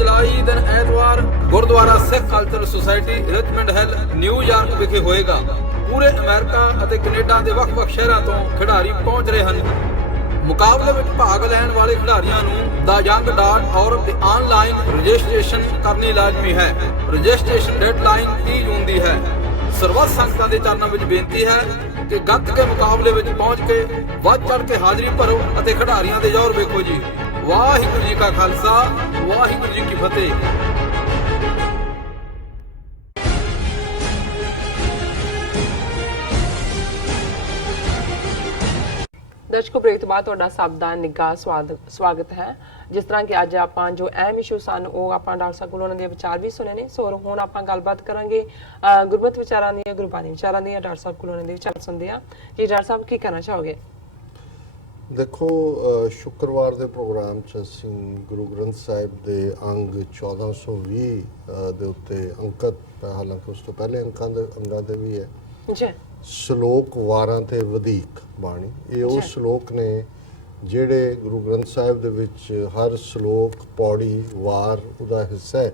ਜੁਲਾਈ ਦਿਨ ਐਤਵਾਰ Gurdwara Sikh cultural society Richmond Hill New York ਵਿਖੇ ਹੋਏਗਾ। ਪੂਰੇ ਅਮਰੀਕਾ ਅਤੇ ਕੈਨੇਡਾ ਦੇ ਵੱਖ-ਵੱਖ ਸ਼ਹਿਰਾਂ ਤੋਂ ਖਿਡਾਰੀ ਪਹੁੰਚ ਰਹੇ ਹਨ। ਮੁਕਾਬਲੇ ਵਿੱਚ ਭਾਗ ਲੈਣ ਵਾਲੇ ਖਿਡਾਰੀਆਂ ਨੂੰ theyoung.org ਤੇ ਆਨਲਾਈਨ ਰਜਿਸਟ੍ਰੇਸ਼ਨ ਕਰਨੀ ਲਾਜ਼ਮੀ ਹੈ। ਰਜਿਸਟ੍ਰੇਸ਼ਨ ਡੈਡਲਾਈਨ 30 ਜੂਨ ਦੀ ਹੈ। ਸਰਬੱਤ ਸੰਗਤਾਂ ਦੇ ਚਰਨਾਂ ਵਿੱਚ ਬੇਨਤੀ ਹੈ ਕਿ ਗੱਤਕੇ ਮੁਕਾਬਲੇ ਵਿੱਚ ਪਹੁੰਚ ਕੇ ਵੱਧ ਚੜ੍ਹ ਕੇ ਹਾਜ਼ਰੀ ਭਰੋ ਅਤੇ ਖਿਡਾਰੀਆਂ ਦੇ ਜ਼ੋਰ ਵੇਖੋ ਜੀ। ਵਾਹਿਗੁਰੂ ਜੀ ਕਾ ਖਾਲਸਾ, ਵਾਹਿਗੁਰੂ ਜੀ ਕੀ ਫਤਿਹ। ਦਰਸ਼ਕੋ, ਬ੍ਰੇਕ ਤੋਂ ਬਾਅਦ ਤੁਹਾਡਾ ਸਭ ਦਾ ਨਿੱਘਾ ਸਵਾਗਤ ਹੈ। ਜਿਸ ਤਰ੍ਹਾਂ ਕਿ ਅੱਜ ਆਪਾਂ ਜੋ ਅਹਿਮ ਇਸ਼ੂ ਸਨ ਉਹ ਆਪਾਂ ਡਾਕਟਰ ਸਾਹਿਬ ਕੋਲੋਂ ਉਹਨਾਂ ਦੇ ਵਿਚਾਰ ਵੀ ਸੁਣੇ ਨੇ। ਸੋ ਹੁਣ ਆਪਾਂ ਗੱਲਬਾਤ ਕਰਾਂਗੇ ਗੁਰਮਤਿ ਵਿਚਾਰਾਂ ਦੀਆਂ, ਗੁਰਬਾਣੀ ਵਿਚਾਰਾਂ ਦੀਆਂ। ਡਾਕਟਰ ਸਾਹਿਬ ਕੋਲੋਂ ਉਹਨਾਂ ਦੇ ਵਿਚਾਰ ਸੁਣਦੇ ਹਾਂ ਜੀ। ਡਾਕਟਰ ਸਾਹਿਬ, ਕੀ ਕਹਿਣਾ ਚਾਹੋਗੇ? ਦੇਖੋ, ਸ਼ੁੱਕਰਵਾਰ ਦੇ ਪ੍ਰੋਗਰਾਮ 'ਚ ਅਸੀਂ ਗੁਰੂ ਗ੍ਰੰਥ ਸਾਹਿਬ ਦੇ ਅੰਗ 1420 ਦੇ ਉੱਤੇ ਅੰਕਤ, ਹਾਲਾਂਕਿ ਉਸ ਤੋਂ ਪਹਿਲੇ ਅੰਗਾਂ ਦੇ ਵੀ ਹੈ ਜੀ, ਸ਼ਲੋਕ ਵਾਰਾਂ ਤੇ ਵਧੇਕ ਬਾਣੀ। ਇਹ ਉਹ ਸ਼ਲੋਕ ਨੇ ਜਿਹੜੇ ਗੁਰੂ ਗ੍ਰੰਥ ਸਾਹਿਬ ਦੇ ਵਿੱਚ ਹਰ ਸ਼ਲੋਕ, ਪੌੜੀ, ਵਾਰ ਉਹਦਾ ਹਿੱਸਾ ਹੈ।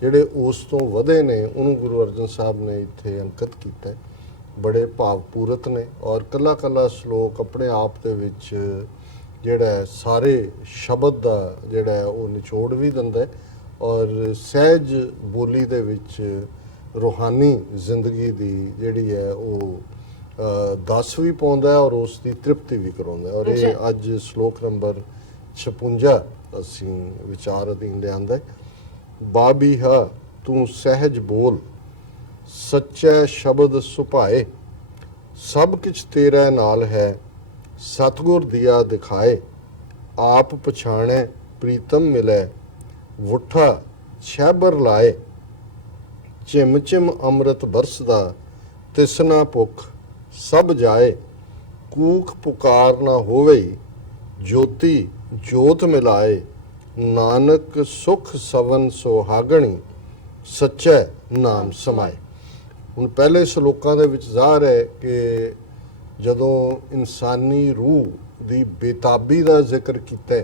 ਜਿਹੜੇ ਉਸ ਤੋਂ ਵਧੇ ਨੇ ਉਹਨੂੰ ਗੁਰੂ ਅਰਜਨ ਸਾਹਿਬ ਨੇ ਇੱਥੇ ਅੰਕਿਤ ਕੀਤਾ। ਬੜੇ ਭਾਵਪੂਰਤ ਨੇ ਔਰ ਕੱਲਾ ਕੱਲਾ ਸ਼ਲੋਕ ਆਪਣੇ ਆਪ ਦੇ ਵਿੱਚ ਜਿਹੜਾ ਸਾਰੇ ਸ਼ਬਦ ਦਾ ਜਿਹੜਾ ਉਹ ਨਿਚੋੜ ਵੀ ਦਿੰਦਾ ਔਰ ਸਹਿਜ ਬੋਲੀ ਦੇ ਵਿੱਚ ਰੂਹਾਨੀ ਜ਼ਿੰਦਗੀ ਦੀ ਜਿਹੜੀ ਹੈ ਉਹ ਦੱਸ ਵੀ ਪਾਉਂਦਾ ਔਰ ਉਸ ਦੀ ਤ੍ਰਿਪਤੀ ਵੀ ਕਰਾਉਂਦਾ। ਔਰ ਇਹ ਅੱਜ ਸ਼ਲੋਕ ਨੰਬਰ 56 ਅਸੀਂ ਵਿਚਾਰ ਅਧੀਨ ਲਿਆਂਦਾ। ਬਾਬੀਹਾ ਤੂੰ ਸਹਿਜ ਬੋਲ, ਸੱਚਾ ਸ਼ਬਦ ਸੁਭਾਏ, ਸਭ ਕਿਛ ਤੇਰਾ ਨਾਲ ਹੈ, ਸਤਿਗੁਰ ਦਿਆ ਦਿਖਾਏ, ਆਪ ਪਛਾਣੈ ਪ੍ਰੀਤਮ ਮਿਲੈ, ਵੁੱਠਾ ਛੈਬਰ ਲਾਏ, ਚਿਮ ਚਿਮ ਅੰਮ੍ਰਿਤ ਬਰਸਦਾ, ਤਿਸਨਾ ਭੁੱਖ ਸਭ ਜਾਏ, ਕੂਕ ਪੁਕਾਰ ਨਾ ਹੋਵੇ, ਜੋਤੀ ਜੋਤ ਮਿਲਾਏ, ਨਾਨਕ ਸੁਖ ਸਵਨ ਸੁਹਾਗਣੀ, ਸੱਚਾ ਨਾਮ ਸਮਾਏ। ਹੁਣ ਪਹਿਲੇ ਸ਼ਲੋਕਾਂ ਦੇ ਵਿੱਚ ਜ਼ਾਹਰ ਹੈ ਕਿ ਜਦੋਂ ਇਨਸਾਨੀ ਰੂਹ ਦੀ ਬੇਤਾਬੀ ਦਾ ਜ਼ਿਕਰ ਕੀਤਾ,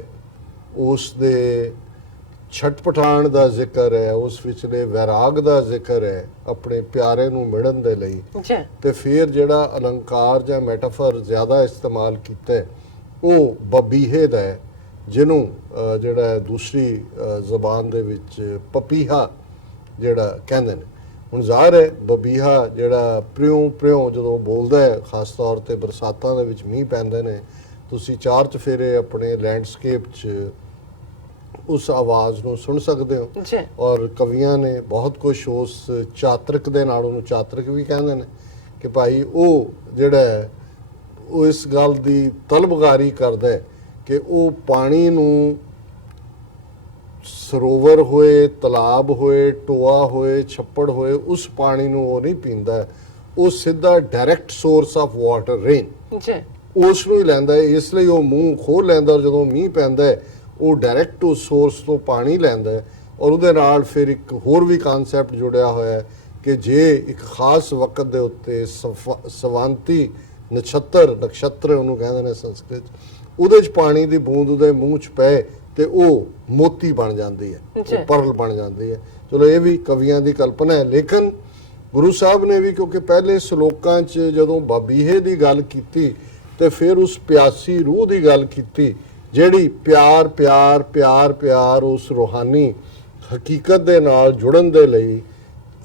ਉਸ ਦੇ ਛਟਪਟਾਉਣ ਦਾ ਜ਼ਿਕਰ ਹੈ, ਉਸ ਵਿਚਲੇ ਵੈਰਾਗ ਦਾ ਜ਼ਿਕਰ ਹੈ ਆਪਣੇ ਪਿਆਰੇ ਨੂੰ ਮਿਲਣ ਦੇ ਲਈ, ਤੇ ਫਿਰ ਜਿਹੜਾ ਅਲੰਕਾਰ ਜਾਂ ਮੈਟਾਫਰ ਜ਼ਿਆਦਾ ਇਸਤੇਮਾਲ ਕੀਤਾ ਉਹ ਬਬੀਹੇ ਦਾ ਹੈ, ਜਿਹਨੂੰ ਜਿਹੜਾ ਦੂਸਰੀ ਜ਼ਬਾਨ ਦੇ ਵਿੱਚ ਪਪੀਹਾ ਜਿਹੜਾ ਕਹਿੰਦੇ ਨੇ। ਹੁਣ ਜ਼ਾਹਰ ਹੈ ਬਬੀਹਾ ਜਿਹੜਾ ਪ੍ਰਿਉ ਪ੍ਰਿਉ ਜਦੋਂ ਬੋਲਦਾ ਹੈ, ਖਾਸ ਤੌਰ 'ਤੇ ਬਰਸਾਤਾਂ ਦੇ ਵਿੱਚ ਮੀਂਹ ਪੈਂਦੇ ਨੇ, ਤੁਸੀਂ ਚਾਰ ਚੁਫੇਰੇ ਆਪਣੇ ਲੈਂਡਸਕੇਪ 'ਚ ਉਸ ਆਵਾਜ਼ ਨੂੰ ਸੁਣ ਸਕਦੇ ਹੋ। ਔਰ ਕਵੀਆਂ ਨੇ ਬਹੁਤ ਕੁਛ ਉਸ ਚਾਤਰਿਕ ਦੇ ਨਾਲ, ਉਹਨੂੰ ਚਾਤਰਿਕ ਵੀ ਕਹਿੰਦੇ ਨੇ, ਕਿ ਭਾਈ ਉਹ ਜਿਹੜਾ ਉਹ ਇਸ ਗੱਲ ਦੀ ਤਲਬਗਾਰੀ ਕਰਦਾ ਹੈ ਕਿ ਉਹ ਪਾਣੀ ਨੂੰ ਸਰੋਵਰ ਹੋਏ, ਤਲਾਬ ਹੋਏ, ਟੋਆ ਹੋਏ, ਛੱਪੜ ਹੋਏ, ਉਸ ਪਾਣੀ ਨੂੰ ਉਹ ਨਹੀਂ ਪੀਂਦਾ, ਉਹ ਸਿੱਧਾ direct source of water rain ਉਸ ਨੂੰ ਹੀ ਲੈਂਦਾ ਹੈ। ਇਸ ਲਈ ਉਹ ਮੂੰਹ ਖੋਲ੍ਹ ਲੈਂਦਾ ਔਰ ਜਦੋਂ ਮੀਂਹ ਪੈਂਦਾ ਹੈ ਉਹ ਡਾਇਰੈਕਟ ਉਸ ਸੋਰਸ ਤੋਂ ਪਾਣੀ ਲੈਂਦਾ ਹੈ। ਔਰ ਉਹਦੇ ਨਾਲ ਫਿਰ ਇੱਕ ਹੋਰ ਵੀ ਕਨਸੈਪਟ ਜੁੜਿਆ ਹੋਇਆ ਹੈ ਕਿ ਜੇ ਇੱਕ ਖਾਸ ਵਕਤ ਦੇ ਉੱਤੇ ਸਵਾਂਤੀ ਨਛੱਤਰ ਉਹਨੂੰ ਕਹਿੰਦੇ ਨੇ ਸੰਸਕ੍ਰਿਤ, ਉਹਦੇ 'ਚ ਪਾਣੀ ਦੀ ਬੂੰਦ ਉਹਦੇ ਮੂੰਹ 'ਚ ਪਏ ਤੇ ਉਹ ਮੋਤੀ ਬਣ ਜਾਂਦੀ ਹੈ, ਉਹ ਪਰਲ ਬਣ ਜਾਂਦੀ ਹੈ। ਚਲੋ ਇਹ ਵੀ ਕਵੀਆਂ ਦੀ ਕਲਪਨਾ ਹੈ, ਲੇਕਿਨ ਗੁਰੂ ਸਾਹਿਬ ਨੇ ਵੀ ਕਿਉਂਕਿ ਪਹਿਲੇ ਸ਼ਲੋਕਾਂ 'ਚ ਜਦੋਂ ਬਾਬੀਹੇ ਦੀ ਗੱਲ ਕੀਤੀ ਤੇ ਫਿਰ ਉਸ ਪਿਆਸੀ ਰੂਹ ਦੀ ਗੱਲ ਕੀਤੀ, ਜਿਹੜੀ ਪਿਆਰ ਪਿਆਰ ਪਿਆਰ ਪਿਆਰ ਉਸ ਰੂਹਾਨੀ ਹਕੀਕਤ ਦੇ ਨਾਲ ਜੁੜਨ ਦੇ ਲਈ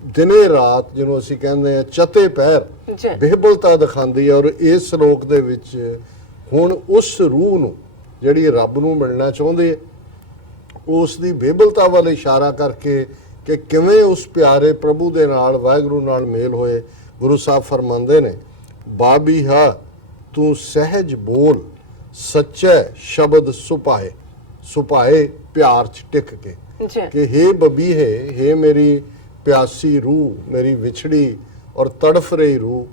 ਦਿਨੇ ਰਾਤ, ਜਿਹਨੂੰ ਅਸੀਂ ਕਹਿੰਦੇ ਹਾਂ ਚਤੇ ਪਹਿਰ, ਬਿਹਬਲਤਾ ਦਿਖਾਉਂਦੀ ਹੈ। ਔਰ ਇਸ ਸ਼ਲੋਕ ਦੇ ਵਿੱਚ ਹੁਣ ਉਸ ਰੂਹ ਨੂੰ ਜਿਹੜੀ ਰੱਬ ਨੂੰ ਮਿਲਣਾ ਚਾਹੁੰਦੀ ਹੈ, ਉਸ ਦੀ ਬਿਹਬਲਤਾ ਵੱਲ ਇਸ਼ਾਰਾ ਕਰਕੇ ਕਿ ਕਿਵੇਂ ਉਸ ਪਿਆਰੇ ਪ੍ਰਭੂ ਦੇ ਨਾਲ, ਵਾਹਿਗੁਰੂ ਨਾਲ ਮੇਲ ਹੋਏ। ਗੁਰੂ ਸਾਹਿਬ ਫਰਮਾਉਂਦੇ ਨੇ, ਬਾਬੀਹਾ ਤੂੰ ਸਹਿਜ ਬੋਲ, ਸੱਚਾ ਸ਼ਬਦ ਸੁਭਾਏ, ਸੁਭਾਏ ਪਿਆਰ 'ਚ ਟਿਕ ਕੇ, ਕਿ ਹੇ ਬਬੀਹੇ, ਹੇ ਮੇਰੀ ਪਿਆਸੀ ਰੂਹ, ਮੇਰੀ ਵਿਛੜੀ ਔਰ ਤੜਫ ਰਹੀ ਰੂਹ,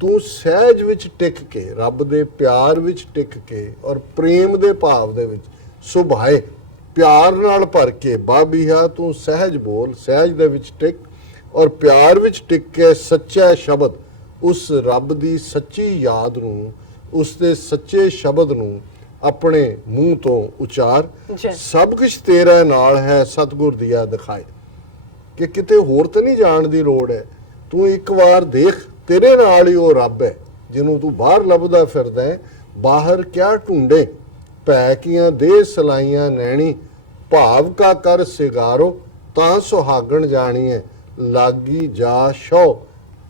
ਤੂੰ ਸਹਿਜ ਵਿੱਚ ਟਿਕ ਕੇ, ਰੱਬ ਦੇ ਪਿਆਰ ਵਿੱਚ ਟਿਕ ਕੇ ਔਰ ਪ੍ਰੇਮ ਦੇ ਭਾਵ ਦੇ ਵਿੱਚ, ਸੁਭਾਏ ਪਿਆਰ ਨਾਲ ਭਰ ਕੇ, ਬਾਬੀਹਾ ਤੂੰ ਸਹਿਜ ਬੋਲ, ਸਹਿਜ ਦੇ ਵਿੱਚ ਟਿਕ ਔਰ ਪਿਆਰ ਵਿੱਚ ਟਿਕ ਕੇ ਸੱਚਾ ਸ਼ਬਦ, ਉਸ ਰੱਬ ਦੀ ਸੱਚੀ ਯਾਦ ਨੂੰ, ਉਸ ਦੇ ਸੱਚੇ ਸ਼ਬਦ ਨੂੰ ਆਪਣੇ ਮੂੰਹ ਤੋਂ ਉਚਾਰ। ਜੀ। ਸਭ ਕੁਝ ਤੇਰੇ ਨਾਲ ਹੈ ਸਤਿਗੁਰ ਦੀਆ ਦਿਖਾਏ, ਕਿ ਕਿਤੇ ਹੋਰ ਤੇ ਨਹੀਂ ਜਾਣ ਦੀ ਲੋੜ ਹੈ। ਤੂੰ ਇੱਕ ਵਾਰ ਦੇਖ, ਤੇਰੇ ਨਾਲ ਹੀ ਉਹ ਰੱਬ ਹੈ ਜਿਹਨੂੰ ਤੂੰ ਬਾਹਰ ਲੱਭਦਾ ਫਿਰਦਾ ਹੈ। ਬਾਹਰ ਕਿਆ ਢੂੰਡੇ, ਭੈ ਕੀਆਂ ਦੇ ਸਲਾਈਆਂ ਨੈਣੀ, ਭਾਵ ਕਾ ਕਰ ਸਿਗਾਰੋ ਤਾਂ ਸੁਹਾਗਣ ਜਾਣੀਏ, ਲਾਗੀ ਜਾ ਸ਼ੋ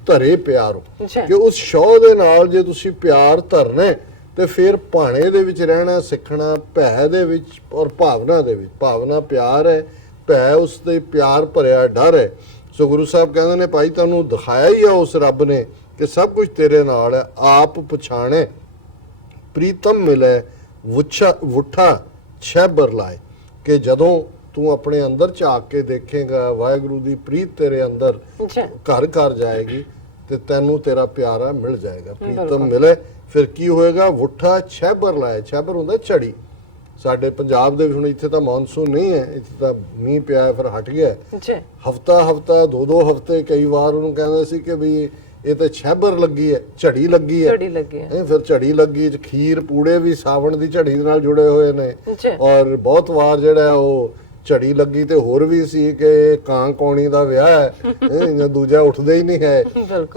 ਧਰੇ ਪਿਆਰੋ। ਕਿ ਉਸ ਸ਼ੋ ਦੇ ਨਾਲ ਜੇ ਤੁਸੀਂ ਪਿਆਰ ਧਰਨਾ ਹੈ, ਤੇ ਫਿਰ ਭਾਣੇ ਦੇ ਵਿੱਚ ਰਹਿਣਾ ਸਿੱਖਣਾ, ਭੈ ਦੇ ਵਿੱਚ ਔਰ ਭਾਵਨਾ ਦੇ ਵਿੱਚ। ਭਾਵਨਾ ਪਿਆਰ ਹੈ, ਭੈ ਉਸ ਦੇ ਪਿਆਰ ਭਰਿਆ ਡਰ ਹੈ। ਸੋ ਗੁਰੂ ਸਾਹਿਬ ਕਹਿੰਦੇ ਨੇ ਭਾਈ ਤੁਹਾਨੂੰ ਦਿਖਾਇਆ ਹੀ ਆ ਉਸ ਰੱਬ ਨੇ ਕਿ ਸਭ ਕੁਝ ਤੇਰੇ ਨਾਲ ਹੈ। ਆਪ ਪਛਾਣੇ ਪ੍ਰੀਤਮ ਮਿਲੇ ਵੁੱਠਾ ਛੈਬਰ ਲਾਏ, ਕਿ ਜਦੋਂ ਤੂੰ ਆਪਣੇ ਅੰਦਰ ਝਾਕ ਕੇ ਦੇਖੇਗਾ ਵਾਹਿਗੁਰੂ ਦੀ ਪ੍ਰੀਤ ਤੇਰੇ ਅੰਦਰ ਘਰ ਘਰ ਜਾਏਗੀ ਤੇ ਤੈਨੂੰ ਤੇਰਾ ਪਿਆਰਾ ਮਿਲ ਜਾਏਗਾ। ਪ੍ਰੀਤਮ ਮਿਲੇ ਫਿਰ ਕੀ ਹੋਏਗਾ, ਵੁੱਠਾ ਛੈਬਰ ਲਾਏ। ਛੈਬਰ ਹੁੰਦਾ ਝੜੀ। ਸਾਡੇ ਪੰਜਾਬ ਦੇ ਵਿੱਚ ਹੁਣ ਇੱਥੇ ਤਾਂ ਮੌਨਸੂਨ ਨਹੀਂ ਹੈ, ਇੱਥੇ ਤਾਂ ਮੀਂਹ ਪਿਆ ਫਿਰ ਹਟ ਗਿਆ। ਹਫਤਾ 2 ਹਫਤੇ ਕਈ ਵਾਰ ਉਹਨੂੰ ਕਹਿੰਦੇ ਸੀ ਕਿ ਵੀ ਇਹ ਤਾਂ ਛੈਬਰ ਲੱਗੀ ਹੈ, ਝੜੀ ਲੱਗੀ ਹੈ। ਫਿਰ ਝੜੀ ਲੱਗੀ ਚ ਖੀਰ ਪੂੜੇ ਵੀ ਸਾਵਣ ਦੀ ਝੜੀ ਦੇ ਨਾਲ ਜੁੜੇ ਹੋਏ ਨੇ। ਔਰ ਬਹੁਤ ਵਾਰ ਜਿਹੜਾ ਉਹ ਝੜੀ ਲੱਗੀ ਤੇ ਹੋਰ ਵੀ ਸੀ ਕਿ ਕਾਂ ਕੌਣੀ ਦਾ ਵਿਆਹ ਹੈ, ਦੂਜਾ ਉੱਠਦਾ ਹੀ ਨਹੀਂ ਹੈ।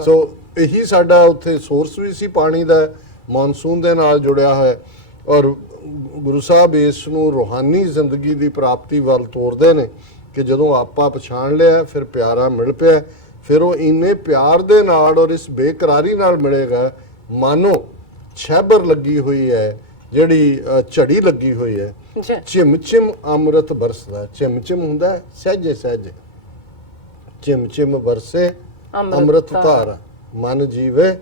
ਸੋ ਇਹੀ ਸਾਡਾ ਉੱਥੇ ਸੋਰਸ ਵੀ ਸੀ ਪਾਣੀ ਦਾ, ਮੌਨਸੂਨ ਦੇ ਨਾਲ ਜੁੜਿਆ ਹੋਇਆ। ਔਰ ਗੁਰੂ ਸਾਹਿਬ ਇਸ ਨੂੰ ਰੂਹਾਨੀ ਜ਼ਿੰਦਗੀ ਦੀ ਪ੍ਰਾਪਤੀ ਵੱਲ ਤੋਰਦੇ ਨੇ ਕਿ ਜਦੋਂ ਆਪਾਂ ਪਛਾਣ ਲਿਆ ਫਿਰ ਪਿਆਰਾ ਮਿਲ ਪਿਆ, ਫਿਰ ਉਹ ਇੰਨੇ ਪਿਆਰ ਦੇ ਨਾਲ ਔਰ ਇਸ ਬੇਕਰਾਰੀ ਨਾਲ ਮਿਲੇਗਾ ਮਾਨੋ ਛੈਬਰ ਲੱਗੀ ਹੋਈ ਹੈ, ਜਿਹੜੀ ਝੜੀ ਲੱਗੀ ਹੋਈ ਹੈ। ਚਿਮ ਚਿਮ ਅੰਮ੍ਰਿਤ ਬਰਸਦਾ। ਚਿਮ ਚਿਮ ਹੁੰਦਾ ਸਹਿਜੇ ਸਹਿਜੇ, ਚਿਮ ਚਿਮ ਬਰਸੇ ਅੰਮ੍ਰਿਤ ਧਾਰਾ, ਮਨ ਜੀਵੇ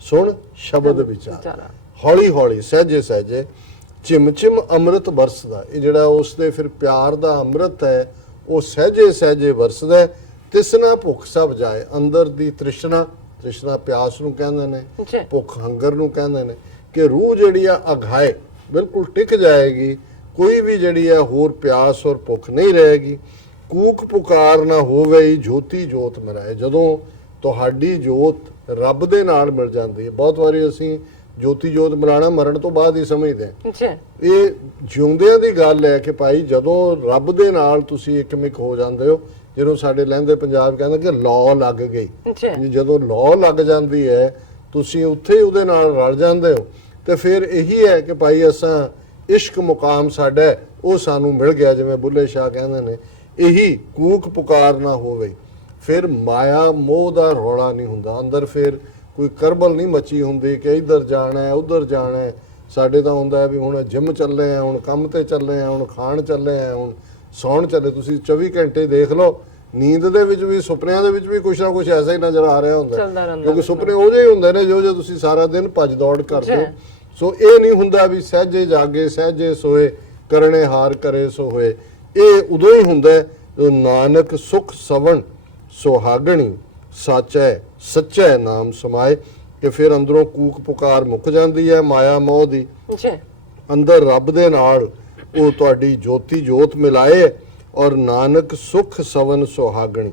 ਸੁਣ ਸ਼ਬਦ ਵਿਚਾਰ। ਹੌਲੀ ਹੌਲੀ ਸਹਿਜੇ ਸਹਿਜੇ ਚਿਮ ਚਿਮ ਅੰਮ੍ਰਿਤ ਬਰਸਦਾ। ਇਹ ਜਿਹੜਾ ਉਸ ਦੇ ਫਿਰ ਪਿਆਰ ਦਾ ਅੰਮ੍ਰਿਤ ਹੈ ਉਹ ਸਹਿਜੇ ਸਹਿਜੇ ਵਰਸਦਾ। ਤਿਸਨਾ ਭੁੱਖ ਸਭ ਜਾਏ। ਅੰਦਰ ਦੀ ਤ੍ਰਿਸ਼ਨਾ, ਤ੍ਰਿਸ਼ਨਾ ਪਿਆਸ ਨੂੰ ਕਹਿੰਦੇ ਨੇ, ਭੁੱਖ ਹੰਗਰ ਨੂੰ ਕਹਿੰਦੇ ਨੇ, ਕਿ ਰੂਹ ਜਿਹੜੀ ਆ ਅਘਾਏ ਬਿਲਕੁਲ ਟਿਕ ਜਾਏਗੀ। ਕੋਈ ਵੀ ਜਿਹੜੀ ਹੈ ਹੋਰ ਪਿਆਸ ਔਰ ਭੁੱਖ ਨਹੀਂ ਰਹੇਗੀ। ਕੂਕ ਪੁਕਾਰ ਨਾ ਹੋਵੇ ਜੋਤੀ ਜੋਤ ਮਿਲਾਏ। ਜਦੋਂ ਤੁਹਾਡੀ ਜੋਤ ਰੱਬ ਦੇ ਨਾਲ ਮਿਲ ਜਾਂਦੀ ਹੈ। ਬਹੁਤ ਵਾਰੀ ਅਸੀਂ ਜੋਤੀ ਜੋਤ ਮਿਲਾਣਾ ਮਰਨ ਤੋਂ ਬਾਅਦ ਹੀ ਸਮਝਦੇ ਹਾਂ। ਇਹ ਜਿਉਂਦਿਆਂ ਦੀ ਗੱਲ ਹੈ ਕਿ ਭਾਈ ਜਦੋਂ ਰੱਬ ਦੇ ਨਾਲ ਤੁਸੀਂ ਇੱਕਮਿਕ ਹੋ ਜਾਂਦੇ ਹੋ, ਜਿਹਨੂੰ ਸਾਡੇ ਲਹਿੰਦੇ ਪੰਜਾਬ ਕਹਿੰਦੇ ਕਿ ਲੌ ਲੱਗ ਗਈ। ਜਦੋਂ ਲੌ ਲੱਗ ਜਾਂਦੀ ਹੈ ਤੁਸੀਂ ਉੱਥੇ ਹੀ ਉਹਦੇ ਨਾਲ ਰਲ ਜਾਂਦੇ ਹੋ। ਤੇ ਫਿਰ ਇਹੀ ਹੈ ਕਿ ਭਾਈ ਅਸਾਂ ਇਸ਼ਕ ਮੁਕਾਮ ਸਾਡਾ ਉਹ ਸਾਨੂੰ ਮਿਲ ਗਿਆ। ਜਿਵੇਂ ਬੁੱਲੇ ਸ਼ਾਹ ਕਹਿੰਦੇ ਨੇ, ਇਹੀ ਕੂਕ ਪੁਕਾਰ ਨਾ ਹੋਵੇ। ਫਿਰ ਮਾਇਆ ਮੋਹ ਦਾ ਰੌਲਾ ਨਹੀਂ ਹੁੰਦਾ ਅੰਦਰ, ਫਿਰ ਕੋਈ ਕਰਬਲ ਨਹੀਂ ਮਚੀ ਹੁੰਦੀ ਕਿ ਇੱਧਰ ਜਾਣਾ ਹੈ ਉੱਧਰ ਜਾਣਾ ਹੈ। ਸਾਡੇ ਤਾਂ ਹੁੰਦਾ ਹੈ ਵੀ ਹੁਣ ਜਿਮ ਚੱਲੇ ਆ, ਹੁਣ ਕੰਮ ਤੇ ਚੱਲੇ ਆ, ਹੁਣ ਖਾਣ ਚੱਲੇ ਆ, ਹੁਣ ਸੌਣ ਚੱਲੇ। ਤੁਸੀਂ 24 ਘੰਟੇ ਦੇਖ ਲਓ, ਨੀਂਦ ਦੇ ਵਿੱਚ ਵੀ ਸੁਪਨਿਆਂ ਦੇ ਵਿੱਚ ਵੀ ਕੁਛ ਨਾ ਕੁਛ ਐਸਾ ਹੀ ਨਜ਼ਰ ਆ ਰਿਹਾ ਹੁੰਦਾ, ਕਿਉਂਕਿ ਸੁਪਨੇ ਉਹ ਜਿਹੇ ਹੁੰਦੇ ਨੇ ਜੋ ਤੁਸੀਂ ਸਾਰਾ ਦਿਨ ਭੱਜ ਦੌੜ ਕਰਦੇ ਹੋ। ਸੋ ਇਹ ਨਹੀਂ ਹੁੰਦਾ ਵੀ ਸਹਿਜੇ ਜਾਗੇ ਸਹਿਜੇ ਸੋਏ, ਕਰਨੇ ਹਾਰ ਕਰੇ ਸੋ ਹੋਏ। ਇਹ ਉਦੋਂ ਹੀ ਹੁੰਦਾ ਜਦੋਂ ਨਾਨਕ ਸੁਖ ਸਵਣ ਸੁਹਾਗਣੀ ਸਾਚੈ ਸੱਚੈ ਨਾਮ ਸਮਾਏ, ਕਿ ਫਿਰ ਅੰਦਰੋਂ ਕੂਕ ਪੁਕਾਰ ਮੁੱਕ ਜਾਂਦੀ ਹੈ ਮਾਇਆ ਮੋਹ ਦੀ। ਅੰਦਰ ਰੱਬ ਦੇ ਨਾਲ ਉਹ ਤੁਹਾਡੀ ਜੋਤੀ ਜੋਤ ਮਿਲਾਏ ਔਰ ਨਾਨਕ ਸੁਖ ਸਵਨ ਸੁਹਾਗਣੀ,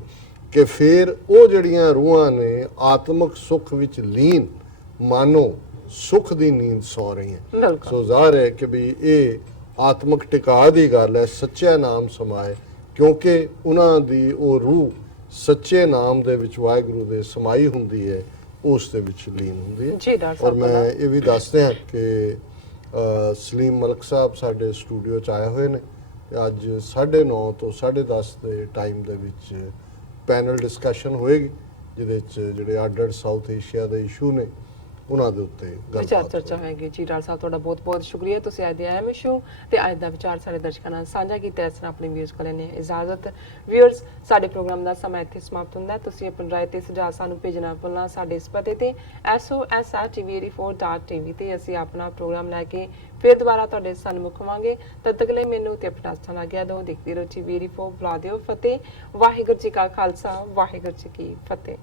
ਕਿ ਫਿਰ ਉਹ ਜਿਹੜੀਆਂ ਰੂਹਾਂ ਨੇ ਆਤਮਿਕ ਸੁਖ ਵਿੱਚ ਲੀਨ ਮਾਨੋ ਸੁਖ ਦੀ ਨੀਂਦ ਸੌ ਰਹੀਆਂ। ਸੋ ਜ਼ਾਹਰ ਹੈ ਕਿ ਵੀ ਇਹ ਆਤਮਿਕ ਟਿਕਾ ਦੀ ਗੱਲ ਹੈ, ਸੱਚਾ ਨਾਮ ਸਮਾਏ, ਕਿਉਂਕਿ ਉਹਨਾਂ ਦੀ ਉਹ ਰੂਹ ਸੱਚੇ ਨਾਮ ਦੇ ਵਿੱਚ ਵਾਹਿਗੁਰੂ ਦੇ ਸਮਾਈ ਹੁੰਦੀ ਹੈ, ਉਸ ਦੇ ਵਿੱਚ ਲੀਨ ਹੁੰਦੀ ਹੈ। ਔਰ ਮੈਂ ਇਹ ਵੀ ਦੱਸਦੇ ਹਾਂ ਕਿ ਸਲੀਮ ਮਲਕ ਸਾਹਿਬ ਸਾਡੇ ਸਟੂਡੀਓ 'ਚ ਆਏ ਹੋਏ ਨੇ। ਅੱਜ 9:30 ਤੋਂ 10:30 ਦੇ ਟਾਈਮ ਦੇ ਵਿੱਚ ਪੈਨਲ ਡਿਸਕਸ਼ਨ ਹੋਏਗੀ, ਜਿਹਦੇ ਵਿੱਚ ਜਿਹੜੇ ਅੱਡ ਸਾਊਥ ਏਸ਼ੀਆ ਦੇ ਇਸ਼ੂ ਨੇ ਉਹਨਾਂ ਦੇ ਉੱਤੇ ਵਿਚਾਰ ਚਰਚਾ ਹੋਏਗੀ। ਜੀ ਡਾਕਟਰ ਸਾਹਿਬ ਤੁਹਾਡਾ ਬਹੁਤ ਬਹੁਤ ਸ਼ੁਕਰੀਆ, ਤੁਸੀਂ ਅੱਜ ਦੇ ਅਹਿਮ ਇਸ਼ੂ ਤੇ ਅੱਜ ਦਾ ਵਿਚਾਰ ਸਾਡੇ ਦਰਸ਼ਕਾਂ ਨਾਲ ਸਾਂਝਾ ਕੀਤਾ। ਇਸ ਨਾਲ ਆਪਣੇ ਵਿਊਜ਼ ਕੋਲ ਲੈਣੇ ਇਜਾਜ਼ਤ। ਵਿਊਅਰਸ, ਸਾਡੇ ਪ੍ਰੋਗਰਾਮ ਦਾ ਸਮਾਂ ਇੱਥੇ ਸਮਾਪਤ ਹੁੰਦਾ ਹੈ। ਤੁਸੀਂ ਆਪਣੀ ਰਾਏ ਤੇ ਸੁਝਾਅ ਸਾਨੂੰ ਭੇਜਣਾ ਭੁੱਲਣਾ ਸਾਡੇ ਇਸ ਪਤੇ ਤੇ sos@tv84.tv ਤੇ ਅਸੀਂ ਆਪਣਾ ਪ੍ਰੋਗਰਾਮ ਲੈ ਕੇ ਫਿਰ ਦੁਬਾਰਾ ਤੁਹਾਡੇ ਸਨਮੁਖ ਹੋਵਾਂਗੇ। ਤਦ ਤੱਕ ਲਈ ਮੈਨੂੰ ਤੇ ਆਪਣਾ ਸਮਾਂ ਗਿਆ ਦੋ ਦੇਖਦੇ ਰਹੋ TV84। ਬੁਲਾ ਦਿਓ ਫਤਿਹ। ਵਾਹਿਗੁਰੂ ਜੀ ਕਾ ਖਾਲਸਾ, ਵਾਹਿਗੁਰੂ ਜੀ ਕੀ ਫਤਿਹ।